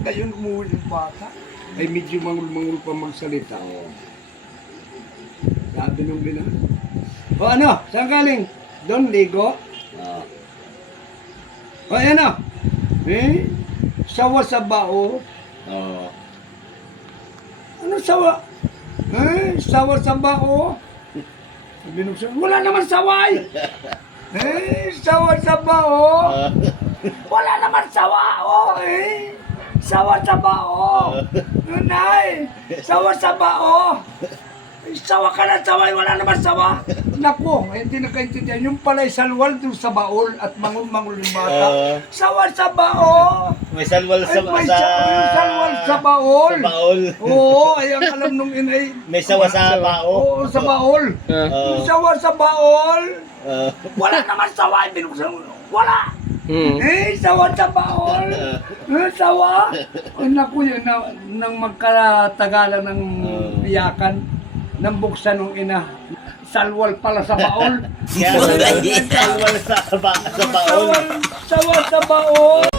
Ngayon umuwi yung bata. Ay medyo mangul-mangul pa magsalita. Sabi nung bina. O ano? Saan galing? Doon, ligo? O ayan o. Sawa sa bao. Ano sawa? Sawa sa bao? Sabi nung sawa, wala naman saway! Sawa sa bao? Wala naman sawa! Sawa sa bao! Nay! Sawa sa bao! Sawa ka na saway, wala naman sawa! Naku, hindi nakaintindihan. Yung pala'y salwal doon sa baol at mangul-mangul yung bata. Sawa sa bao! May salwal sa May salwal sa baol! Sa baol. Oo, ay ang alam nung inay. May sawa sa bao. Oo, sa baol. Sawa sa baol! Wala naman sawa, binuksan mo. Wala! Sawa sa baol! Sawa! Naku, yun, nang magkatagalan ng biyakan, nang buksan ng ina, salwal pala sa baol. Salwal sa baol. Sawa sa baol!